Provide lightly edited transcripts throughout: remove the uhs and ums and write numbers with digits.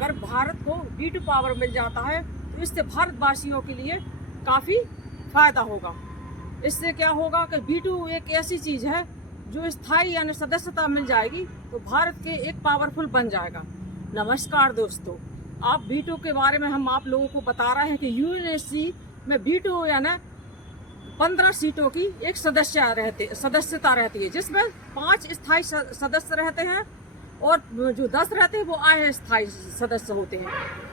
अगर भारत को V2 power मिल जाता है तो इससे भारतवासियों के लिए काफ़ी फ़ायदा होगा। इससे क्या होगा कि V2 एक ऐसी चीज़ है जो स्थायी यानी सदस्यता मिल जाएगी तो भारत के एक पावरफुल बन जाएगा। नमस्कार दोस्तों, आप V2 के बारे में हम आप लोगों को बता रहे हैं कि यूएनएससी में V2 यानी 15 सीटों की एक सदस्यता रहती है, जिसमें 5 स्थायी सदस्य रहते हैं और जो 10 रहते हैं वो अस्थायी सदस्य होते हैं।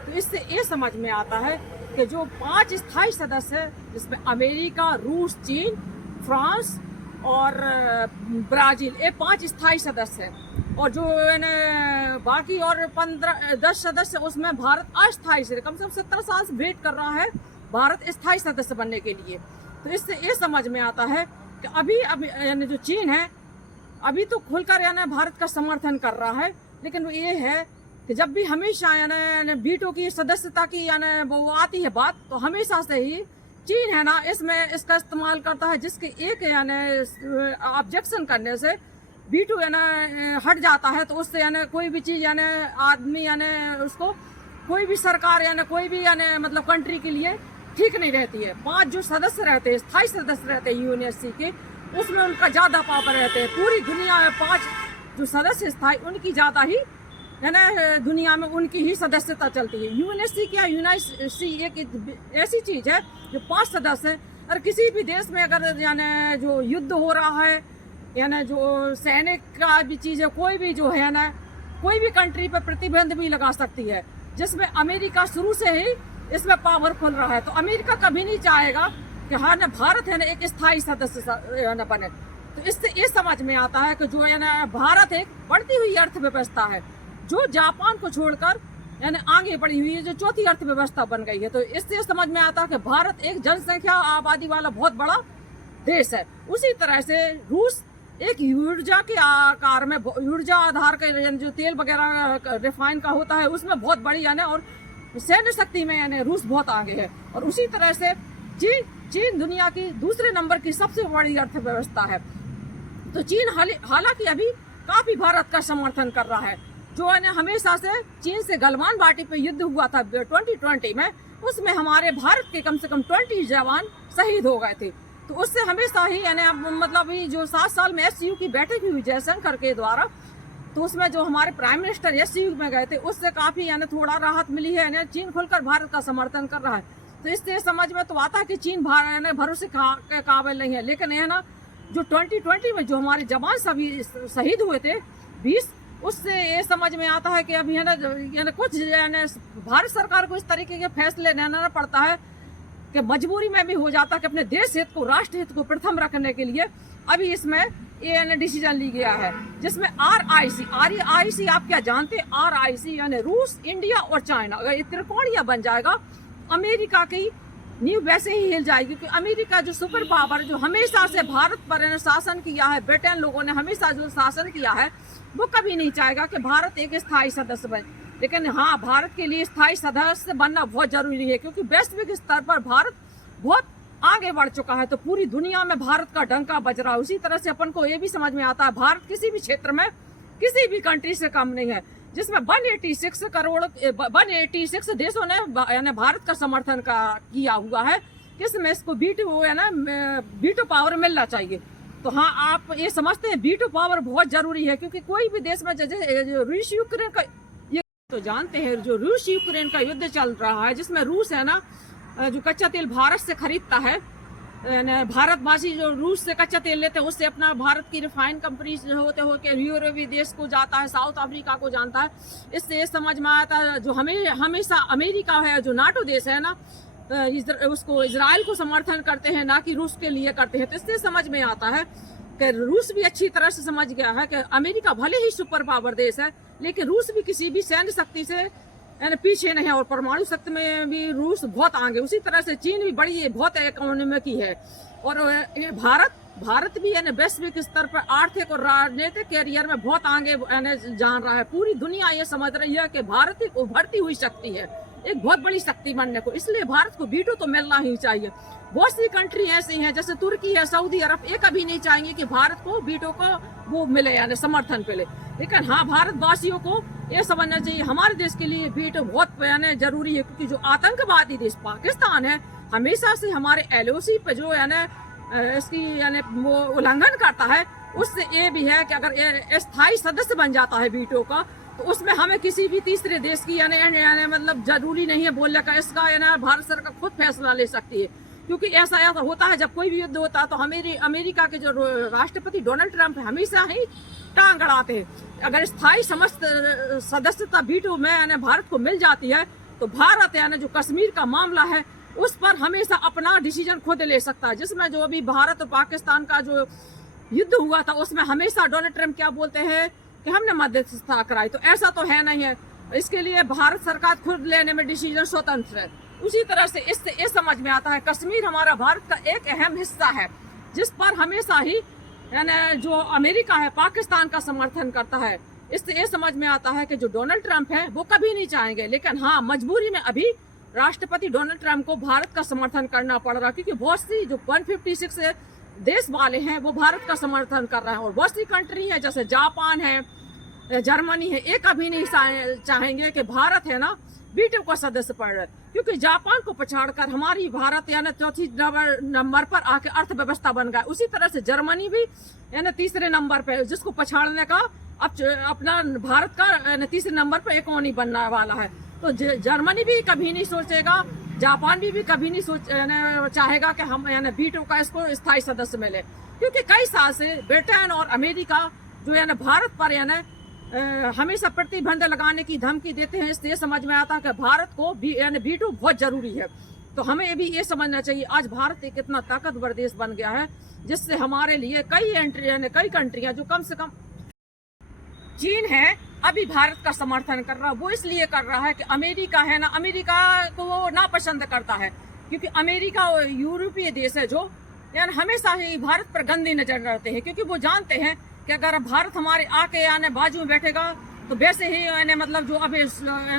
तो इससे ये समझ में आता है कि जो 5 स्थायी सदस्य हैं, जिसमें अमेरिका, रूस, चीन, फ्रांस और ब्राज़ील, ये 5 स्थायी सदस्य हैं। और जो बाकी और 10 सदस्य, उसमें भारत अस्थायी से कम से कम 17 साल से वेट कर रहा है भारत स्थायी सदस्य बनने के लिए। तो इससे ये समझ में आता है कि अभी यानी जो चीन है अभी तो खुलकर यानी भारत का समर्थन कर रहा है, लेकिन वो ये है कि जब भी हमेशा यानी V2 की सदस्यता की यानी वो आती है बात, तो हमेशा से ही चीन है ना इसमें इसका इस्तेमाल करता है, जिसके एक यानी ऑब्जेक्शन करने से V2 यानी हट जाता है। तो उससे यानी कोई भी चीज़ यानी आदमी यानी उसको कोई भी सरकार यानी कोई भी यानी मतलब कंट्री के लिए ठीक नहीं रहती है। 5 जो सदस्य रहते हैं, स्थायी सदस्य रहते हैं यूएनएससी के, उसमें उनका ज़्यादा पावर रहते हैं। पूरी दुनिया में 5 जो सदस्य स्थायी, उनकी ज़्यादा ही यानी दुनिया में उनकी ही सदस्यता चलती है। यूएनएससी क्या, यूएनएससी एक ऐसी चीज़ है जो 5 सदस्य हैं। और किसी भी देश में अगर यानी जो युद्ध हो रहा है यानी जो सैनिक का भी चीज़ है, कोई भी जो है ना कोई भी कंट्री पर प्रतिबंध भी लगा सकती है, जिसमें अमेरिका शुरू से ही इसमें पावरफुल रहा है। तो अमेरिका कभी नहीं चाहेगा कि हाँ ना भारत है ना एक स्थायी सदस्य न बने। तो इससे ये समझ में आता है कि जो है ना भारत एक बढ़ती हुई अर्थव्यवस्था है, जो जापान को छोड़कर यानी आगे बढ़ी हुई है, जो चौथी अर्थव्यवस्था बन गई है। तो इससे समझ में आता है कि भारत एक जनसंख्या आबादी वाला बहुत बड़ा देश है। उसी तरह से रूस एक ऊर्जा के आकार में, ऊर्जा आधार का जो तेल वगैरह रिफाइन का होता है, उसमें बहुत बड़ी यानी और सैन्य शक्ति में यानी रूस बहुत आगे है। और उसी तरह से चीन दुनिया की दूसरे नंबर की सबसे बड़ी अर्थव्यवस्था है। तो चीन हालांकि अभी काफी भारत का समर्थन कर रहा है। जो है हमेशा से चीन से गलवान घाटी पे युद्ध हुआ था 2020 में, उसमें हमारे भारत के कम से कम 20 जवान शहीद हो गए थे। तो उससे हमेशा ही यानी मतलब जो 7 साल में SCU की बैठक हुई जयशंकर के द्वारा, तो उसमें जो हमारे प्राइम मिनिस्टर SCU में गए थे, उससे काफी यानी थोड़ा राहत मिली है। यानी चीन खुलकर भारत का समर्थन कर रहा है। तो इससे समझ में तो आता है कि चीन भरोसे के काबिल नहीं है। लेकिन है ना जो 2020 में जो हमारे जवान सभी शहीद हुए थे 20, उससे ये समझ में आता है कि अभी है ना कुछ यानी भारत सरकार को इस तरीके के फैसले लेना पड़ता है कि मजबूरी में भी हो जाता है कि अपने देश हित को, राष्ट्र हित को प्रथम रखने के लिए अभी इसमें ये डिसीजन ली गया है, जिसमें RIC आप क्या जानते हैं? RIC यानी रूस, इंडिया और चाइना, अगर ये त्रिकोणीय बन जाएगा, अमेरिका की नींव वैसे ही हिल जाएगी। क्योंकि अमेरिका जो सुपर पावर जो हमेशा से भारत पर शासन किया है, ब्रिटेन लोगों ने हमेशा जो शासन किया है, वो कभी नहीं चाहेगा कि भारत एक स्थायी सदस्य बने। लेकिन हाँ, भारत के लिए स्थायी सदस्य बनना बहुत जरूरी है, क्योंकि वैश्विक स्तर पर भारत बहुत आगे बढ़ चुका है। तो पूरी दुनिया में भारत का डंका बज रहा है। उसी तरह से अपन को ये भी समझ में आता है भारत किसी भी क्षेत्र में किसी भी कंट्री से कम नहीं है, जिसमें 186 देशों ने यानी भारत का समर्थन किया हुआ है, जिसमें इसको V2 पावर मिलना चाहिए। तो हाँ, आप ये समझते हैं V2 पावर बहुत जरूरी है, क्योंकि कोई भी देश में जैसे रूस यूक्रेन का ये तो जानते हैं, जो रूस यूक्रेन का युद्ध चल रहा है, जिसमें रूस है ना जो कच्चा तेल भारत से खरीदता है, भारतवासी जो रूस से कच्चा तेल लेते हैं, उससे अपना भारत की रिफाइन कंपनी होते हो के यूरोपीय देश को जाता है, साउथ अफ्रीका को जानता है। इससे ये समझ में आता है जो हमेशा अमेरिका है, जो नाटो देश है ना, उसको इजराइल को समर्थन करते हैं, ना कि रूस के लिए करते हैं। तो इससे समझ में आता है कि रूस भी अच्छी तरह से समझ गया है कि अमेरिका भले ही सुपर पावर देश है, लेकिन रूस भी किसी भी सैन्य शक्ति से पीछे नहीं है, और परमाणु शक्ति में भी रूस बहुत आगे। उसी तरह से चीन भी बड़ी बहुत इकोनॉमी की है। और भारत भी वैश्विक स्तर पर आर्थिक और राजनीतिक कैरियर में बहुत आगे जान रहा है। पूरी दुनिया ये समझ रही है कि भारत एक उभरती हुई शक्ति है। एक बहुत बड़ी शक्ति बनने को। इसलिए भारत को वीटो तो मिलना ही चाहिए। बहुत सी कंट्री ऐसी हैं जैसे तुर्की है, सऊदी अरब, ये कभी नहीं चाहेंगे कि भारत को वीटो को वो मिले, यानी समर्थन मिले। लेकिन हाँ, भारतवासियों को ये समझना चाहिए हमारे देश के लिए वीटो बहुत यानी जरूरी है, क्योंकि जो आतंकवादी देश पाकिस्तान है हमेशा से हमारे LOC पे जो यानी इसकी यानी वो उल्लंघन करता है, उससे ये भी है कि अगर स्थायी सदस्य बन जाता है वीटो का, तो उसमें हमें किसी भी तीसरे देश की यानी मतलब जरूरी नहीं है बोलने का। इसका यानी भारत सरकार खुद फैसला ले सकती है, क्योंकि ऐसा होता है जब कोई भी युद्ध होता है तो अमेरिका के जो राष्ट्रपति डोनाल्ड ट्रंप हमेशा ही टांग अड़ाते हैं। अगर स्थायी समस्त सदस्यता वीटो में यानी भारत को मिल जाती है तो भारत यानी जो कश्मीर का मामला है उस पर हमेशा अपना डिसीजन खुद ले सकता है। जिसमें जो अभी भारत और पाकिस्तान का जो युद्ध हुआ था उसमें हमेशा डोनाल्ड ट्रंप क्या बोलते हैं कि हमने मध्यस्थता कराई, तो ऐसा तो है नहीं है। इसके लिए भारत सरकार खुद लेने में डिसीजन स्वतंत्र है। उसी तरह से इससे ये समझ में आता है कश्मीर हमारा भारत का एक अहम हिस्सा है, जिस पर हमेशा ही यानी जो अमेरिका है पाकिस्तान का समर्थन करता है। इससे ये समझ में आता है कि जो डोनाल्ड ट्रंप है वो कभी नहीं चाहेंगे, लेकिन हाँ मजबूरी में अभी राष्ट्रपति डोनाल्ड ट्रंप को भारत का समर्थन करना पड़ रहा है, क्योंकि बहुत सी जो 156 देश वाले हैं वो भारत का समर्थन कर रहे हैं। और बहुत सी कंट्री है जैसे जापान है, जर्मनी है, ये कभी नहीं चाहेंगे कि भारत है ना वीटो का सदस्य पड़ रहा है, क्योंकि जापान को पछाड़कर हमारी भारत यानी चौथी नंबर पर आके अर्थव्यवस्था बन गया। उसी तरह से जर्मनी भी यानी तीसरे नंबर पे, जिसको पछाड़ने का अब अपना भारत का तीसरे नंबर पर इकोनॉमी बनने वाला है। तो जर्मनी भी कभी नहीं सोचेगा, जापान भी कभी नहीं चाहेगा कि हम यानी वीटो का इसको स्थायी सदस्य मिले, क्योंकि कई साल से ब्रिटेन और अमेरिका जो यानी भारत पर यानी हमेशा प्रतिबंध लगाने की धमकी देते हैं। इससे समझ में आता है कि भारत को यानी वीटो बहुत जरूरी है। तो हमें भी ये समझना चाहिए आज भारत एक इतना ताकतवर देश बन गया है, जिससे हमारे लिए कई कंट्रियां जो कम से कम चीन है अभी भारत का समर्थन कर रहा है। वो इसलिए कर रहा है कि अमेरिका है ना, अमेरिका को वो नापसंद करता है, क्योंकि अमेरिका यूरोपीय देश है जो यानी हमेशा ही भारत पर गंदी नजर रखते हैं, क्योंकि वो जानते हैं कि अगर भारत हमारे आके यानी बाजू में बैठेगा तो वैसे ही यानी मतलब जो अभी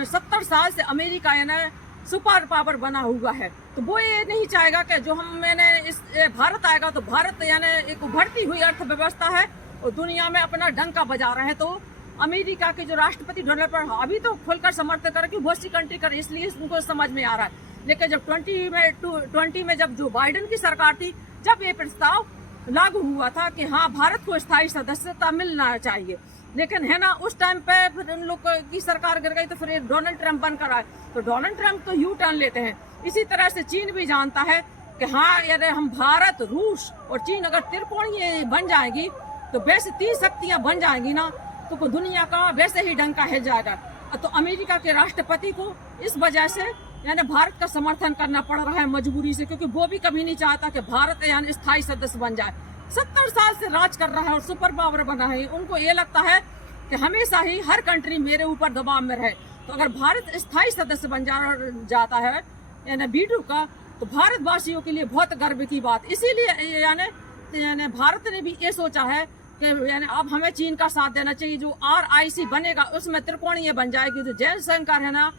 70 साल से अमेरिका यानी सुपर पावर बना हुआ है, तो वो ये नहीं चाहेगा कि जो हम इस भारत आएगा तो भारत यानी एक उभरती हुई अर्थव्यवस्था है और दुनिया में अपना डंका बजा रहे हैं। तो अमेरिका के जो राष्ट्रपति डोनाल्ड ट्रंप अभी तो खुलकर समर्थन कर रहे बहुत सी कंट्री कर, इसलिए उनको समझ में आ रहा है। लेकिन जब 20 में जब जो बाइडेन की सरकार थी, जब ये प्रस्ताव लागू हुआ था कि हाँ भारत को स्थायी सदस्यता मिलना चाहिए, लेकिन है ना उस टाइम पे फिर उन लोग की सरकार गिर गई, तो फिर डोनाल्ड ट्रंप बनकर आए। तो डोनाल्ड ट्रंप तो यू टर्न लेते हैं। इसी तरह से चीन भी जानता है कि हाँ यार हम भारत, रूस और चीन अगर त्रिकोणीय बन जाएगी तो वैसे 3 शक्तियां बन जाएंगी ना, तो दुनिया का वैसे ही डंका हिल जाएगा। तो अमेरिका के राष्ट्रपति को इस वजह से यानी भारत का समर्थन करना पड़ रहा है मजबूरी से, क्योंकि वो भी कभी नहीं चाहता कि भारत यानी स्थायी सदस्य बन जाए। 70 साल से राज कर रहा है और सुपर पावर बना है। उनको ये लगता है कि हमेशा ही हर कंट्री मेरे ऊपर दबाव में रहे। तो अगर भारत स्थायी सदस्य बन जाता है यानी वीटो का, तो भारतवासियों के लिए बहुत गर्व की बात। इसीलिए यानी भारत ने भी ये सोचा है कि यानी अब हमें चीन का साथ देना चाहिए। जो RIC बनेगा उसमें त्रिकोणीय बन जाएगी। जो जयशंकर है ना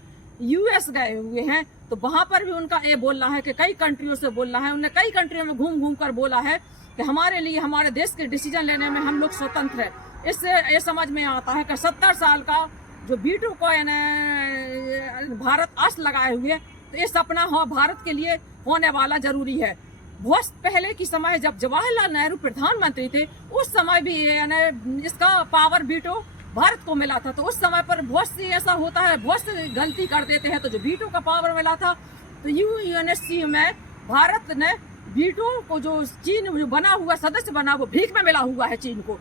US गए हुए हैं, तो वहां पर भी उनका ये बोलना है कि कई कंट्रियों से बोलना है, उन्हें कई कंट्रियों में घूम घूम कर बोला है कि हमारे लिए हमारे देश के डिसीजन लेने में हम लोग स्वतंत्र है। इससे ये समझ में आता है कि 70 साल का जो वीटो को यानी भारत आस लगाए हुए, तो ये सपना हो भारत के लिए होने वाला जरूरी है। बहुत पहले की समय जब जवाहरलाल नेहरू प्रधानमंत्री थे, उस समय भी यानी इसका पावर वीटो भारत को मिला था। तो उस समय पर बहुत सी ऐसा होता है, बहुत सी गलती कर देते हैं। तो जो वीटो का पावर मिला था, तो UNSC में भारत ने वीटो को जो चीन जो बना हुआ सदस्य बना, वो भीख में मिला हुआ है चीन को।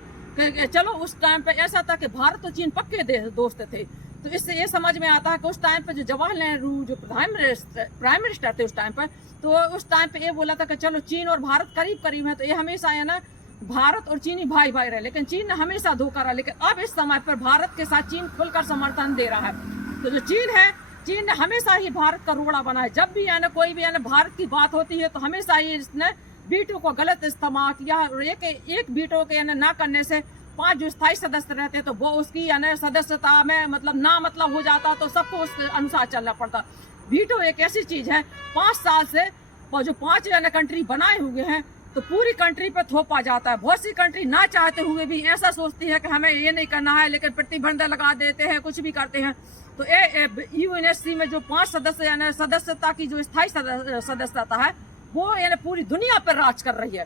चलो उस टाइम पे ऐसा था कि भारत और चीन पक्के दोस्त थे। तो इससे ये समझ में आता है कि उस टाइम पे जो जवाहरलाल नेहरू जो प्राइम मिनिस्टर थे उस टाइम पर, तो उस टाइम पे ये बोला था कि चलो चीन और भारत करीब करीब है, तो ये हमेशा है ना भारत और चीनी भाई भाई रहे। लेकिन चीन ने हमेशा धोखा रहा। लेकिन अब इस समय पर भारत के साथ चीन खुलकर समर्थन दे रहा है। तो जो चीन है, चीन ने हमेशा ही भारत का रोड़ा बना है। जब भी यानी कोई भी यानी भारत की बात होती है, तो हमेशा ही इसने वीटो को गलत इस्तेमाल किया। और एक वीटो के यानी ना करने से 5 जो स्थायी सदस्य रहते तो वो उसकी यानी सदस्यता में मतलब ना मतलब हो जाता, तो सबको उस अनुसार चलना पड़ता। वीटो एक ऐसी चीज है 5 साल से जो 5 यानी कंट्री बनाए हुए हैं तो पूरी कंट्री पे थोपा जाता है। बहुत सी कंट्री ना चाहते हुए भी ऐसा सोचती है कि हमें ये नहीं करना है, लेकिन प्रतिबंध लगा देते हैं, कुछ भी करते हैं। तो यूएनएससी में जो 5 सदस्य यानी सदस्यता की जो स्थायी सदस्यता है वो यानी पूरी दुनिया पर राज कर रही है।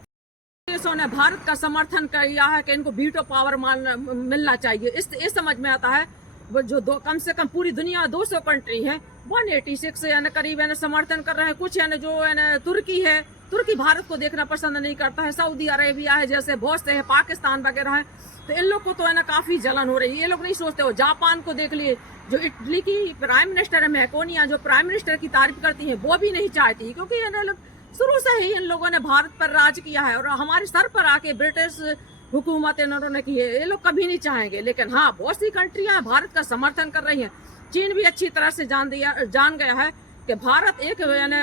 देशों ने भारत का समर्थन किया है कि इनको वीटो पावर मिलना चाहिए। इस समझ में आता है वो जो कम से कम पूरी दुनिया 200 कंट्री है 186 यानी करीब यानी समर्थन कर रहे हैं। कुछ यानी जो यानी तुर्की है, तुर्की भारत को देखना पसंद नहीं करता है। सऊदी अरेबिया है, जैसे बहुत से है, पाकिस्तान वगैरह है। तो इन लोग को तो है ना काफी जलन हो रही है। ये लोग नहीं सोचते हो। जापान को देख लिए, जो इटली की प्राइम मिनिस्टर है मैकोनिया, जो प्राइम मिनिस्टर की तारीफ करती है, वो भी नहीं चाहती, क्योंकि शुरू से ही इन लोगों ने भारत पर राज किया है और हमारे सर पर आके ब्रिटिश हुकूमत इन्होंने की है। ये लोग कभी नहीं चाहेंगे। लेकिन हाँ, बहुत सी कंट्रियां भारत का समर्थन कर रही हैं। चीन भी अच्छी तरह से जान गया है कि भारत एक यानी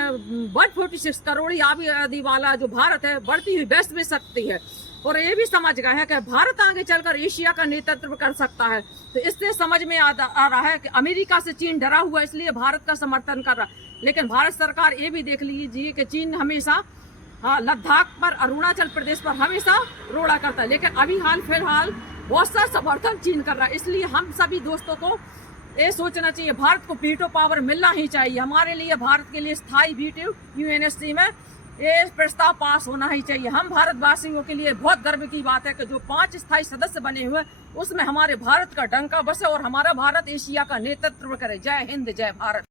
146 करोड़ आबादी वाला जो भारत है, बढ़ती हुई वैश्विक शक्ति है। और ये भी समझ गया है कि भारत आगे चलकर एशिया का नेतृत्व कर सकता है। तो इससे समझ में आ रहा है कि अमेरिका से चीन डरा हुआ, इसलिए भारत का समर्थन कर रहा है। लेकिन भारत सरकार ये भी देख लीजिए कि चीन हमेशा लद्दाख पर, अरुणाचल प्रदेश पर हमेशा रोड़ा करता है, लेकिन अभी हाल फिलहाल बहुत सा समर्थन चीन कर रहा है। इसलिए हम सभी दोस्तों को ये सोचना चाहिए, भारत को वीटो पावर मिलना ही चाहिए। हमारे लिए, भारत के लिए स्थायी वीटो यूएनएससी में ये प्रस्ताव पास होना ही चाहिए। हम भारतवासियों के लिए बहुत गर्व की बात है कि जो 5 स्थायी सदस्य बने हुए उसमें हमारे भारत का डंका बसे और हमारा भारत एशिया का नेतृत्व करे। जय हिंद, जय भारत।